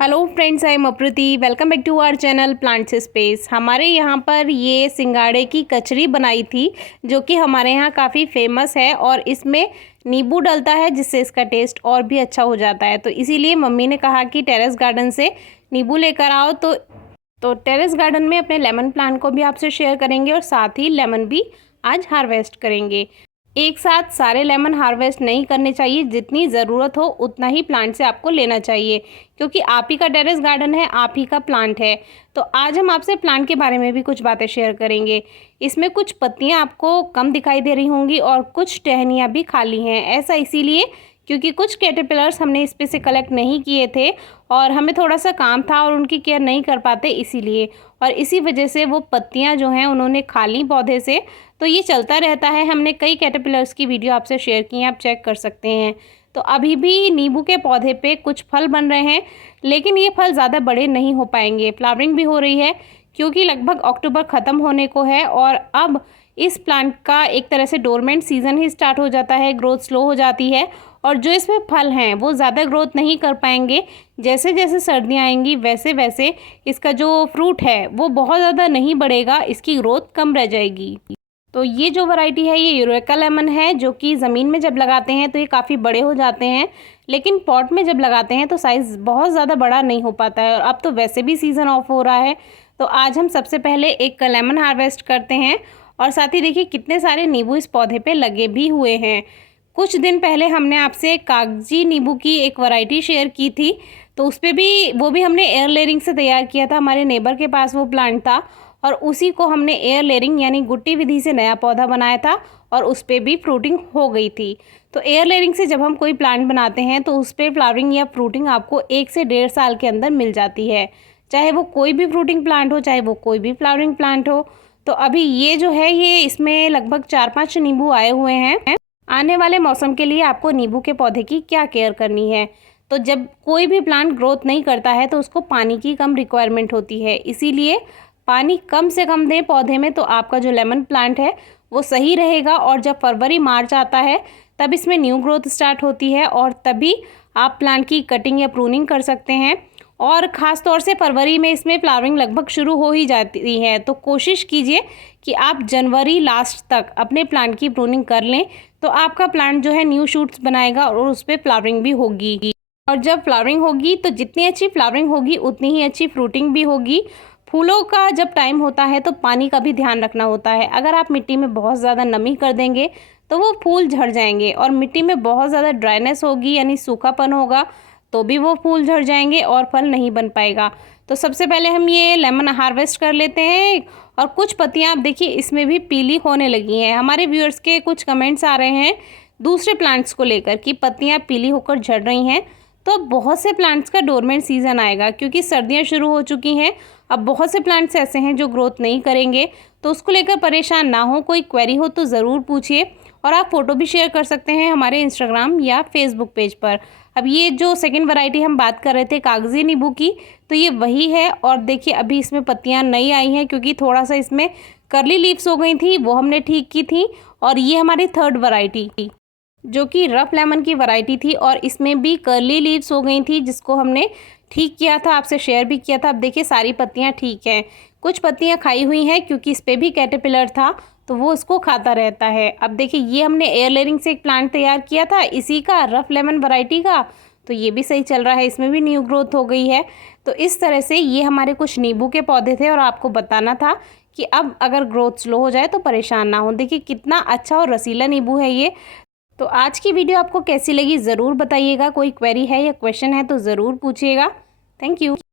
Hello friends, I am अप्रति। Welcome back to our channel Plants Space. हमारे यहाँ पर ये सिंगाड़े की कचरी बनाई थी जो कि हमारे यहाँ काफ़ी फेमस है और इसमें नींबू डलता है जिससे इसका टेस्ट और भी अच्छा हो जाता है। तो इसीलिए मम्मी ने कहा कि टेरेस गार्डन से नींबू लेकर आओ। तो टेरेस गार्डन में अपने लेमन प्लांट को भी आपसे शेयर करेंगे और साथ ही लेमन भी आज हार्वेस्ट करेंगे। एक साथ सारे लेमन हार्वेस्ट नहीं करने चाहिए, जितनी ज़रूरत हो उतना ही प्लांट से आपको लेना चाहिए क्योंकि आप ही का टेरेस गार्डन है, आप ही का प्लांट है। तो आज हम आपसे प्लांट के बारे में भी कुछ बातें शेयर करेंगे। इसमें कुछ पत्तियां आपको कम दिखाई दे रही होंगी और कुछ टहनियाँ भी खाली हैं। ऐसा इसीलिए क्योंकि कुछ कैटरपिलर्स हमने इस पे से कलेक्ट नहीं किए थे और हमें थोड़ा सा काम था और उनकी केयर नहीं कर पाते इसीलिए, और इसी वजह से वो पत्तियां जो हैं उन्होंने खा ली पौधे से। तो ये चलता रहता है। हमने कई कैटरपिलर्स की वीडियो आपसे शेयर की हैं, आप चेक कर सकते हैं। तो अभी भी नींबू के पौधे पे कुछ फल बन रहे हैं, लेकिन ये फल ज़्यादा बड़े नहीं हो पाएंगे। फ्लावरिंग भी हो रही है क्योंकि लगभग अक्टूबर ख़त्म होने को है और अब इस प्लांट का एक तरह से डोरमेंट सीज़न ही स्टार्ट हो जाता है, ग्रोथ स्लो हो जाती है और जो इसमें फल हैं वो ज़्यादा ग्रोथ नहीं कर पाएंगे। जैसे जैसे सर्दियाँ आएंगी वैसे वैसे इसका जो फ्रूट है वो बहुत ज़्यादा नहीं बढ़ेगा, इसकी ग्रोथ कम रह जाएगी। तो ये जो वैरायटी है ये यूरेका लेमन है जो कि ज़मीन में जब लगाते हैं तो ये काफ़ी बड़े हो जाते हैं, लेकिन पॉट में जब लगाते हैं तो साइज़ बहुत ज़्यादा बड़ा नहीं हो पाता है। और अब तो वैसे भी सीज़न ऑफ हो रहा है, तो आज हम सबसे पहले एक लेमन हार्वेस्ट करते हैं और साथ ही देखिए कितने सारे नींबू इस पौधे पे लगे भी हुए हैं। कुछ दिन पहले हमने आपसे कागजी नींबू की एक वैरायटी शेयर की थी, तो उस पर भी वो भी हमने एयर लेयरिंग से तैयार किया था। हमारे नेबर के पास वो प्लांट था और उसी को हमने एयर लेयरिंग यानी गुट्टी विधि से नया पौधा बनाया था और उस पर भी फ्रूटिंग हो गई थी। तो एयर लेयरिंग से जब हम कोई प्लांट बनाते हैं तो उस पर फ्लावरिंग या फ्रूटिंग आपको 1 से 1.5 साल के अंदर मिल जाती है, चाहे वो कोई भी फ्रूटिंग प्लांट हो, चाहे वो कोई भी फ्लावरिंग प्लांट हो। तो अभी ये जो है ये इसमें लगभग 4-5 नींबू आए हुए हैं। आने वाले मौसम के लिए आपको नींबू के पौधे की क्या केयर करनी है, तो जब कोई भी प्लांट ग्रोथ नहीं करता है तो उसको पानी की कम रिक्वायरमेंट होती है, इसीलिए पानी कम से कम दें पौधे में तो आपका जो लेमन प्लांट है वो सही रहेगा। और जब फरवरी मार्च आता है तब इसमें न्यू ग्रोथ स्टार्ट होती है और तभी आप प्लांट की कटिंग या प्रूनिंग कर सकते हैं। और ख़ास तौर से फरवरी में इसमें फ्लावरिंग लगभग शुरू हो ही जाती है, तो कोशिश कीजिए कि आप जनवरी लास्ट तक अपने प्लांट की प्रूनिंग कर लें, तो आपका प्लांट जो है न्यू शूट्स बनाएगा और उस पर फ्लावरिंग भी होगी। और जब फ्लावरिंग होगी तो जितनी अच्छी फ्लावरिंग होगी उतनी ही अच्छी फ्रूटिंग भी होगी। फूलों का जब टाइम होता है तो पानी का भी ध्यान रखना होता है। अगर आप मिट्टी में बहुत ज़्यादा नमी कर देंगे तो वो फूल झड़ जाएंगे, और मिट्टी में बहुत ज़्यादा ड्राइनेस होगी यानी सूखापन होगा तो भी वो फूल झड़ जाएंगे और फल नहीं बन पाएगा। तो सबसे पहले हम ये लेमन हार्वेस्ट कर लेते हैं। और कुछ पत्तियां आप देखिए इसमें भी पीली होने लगी हैं। हमारे व्यूअर्स के कुछ कमेंट्स आ रहे हैं दूसरे प्लांट्स को लेकर कि पत्तियां पीली होकर झड़ रही हैं। तो अब बहुत से प्लांट्स का डोरमेंट सीज़न आएगा क्योंकि सर्दियां शुरू हो चुकी हैं। अब बहुत से प्लांट्स ऐसे हैं जो ग्रोथ नहीं करेंगे, तो उसको लेकर परेशान ना हो। कोई क्वेरी हो तो ज़रूर पूछिए और आप फ़ोटो भी शेयर कर सकते हैं हमारे इंस्टाग्राम या फेसबुक पेज पर। अब ये जो सेकंड वैरायटी हम बात कर रहे थे कागजी नींबू की, तो ये वही है। और देखिए अभी इसमें पत्तियां नई आई हैं क्योंकि थोड़ा सा इसमें कर्ली लीव्स हो गई थी, वो हमने ठीक की थी। और ये हमारी थर्ड वैरायटी जो कि रफ लेमन की वैरायटी थी और इसमें भी कर्ली लीव्स हो गई थी, जिसको हमने ठीक किया था, आपसे शेयर भी किया था। अब देखिए सारी पत्तियां ठीक हैं। कुछ पत्तियां खाई हुई हैं क्योंकि इस पर भी कैटरपिलर था तो वो इसको खाता रहता है। अब देखिए ये हमने एयर लेयरिंग से एक प्लांट तैयार किया था इसी का, रफ लेमन वैरायटी का, तो ये भी सही चल रहा है, इसमें भी न्यू ग्रोथ हो गई है। तो इस तरह से ये हमारे कुछ नींबू के पौधे थे और आपको बताना था कि अब अगर ग्रोथ स्लो हो जाए तो परेशान ना हो। देखिए कितना अच्छा और रसीला नींबू है ये। तो आज की वीडियो आपको कैसी लगी ज़रूर बताइएगा। कोई क्वेरी है या क्वेश्चन है तो ज़रूर पूछिएगा। Thank you.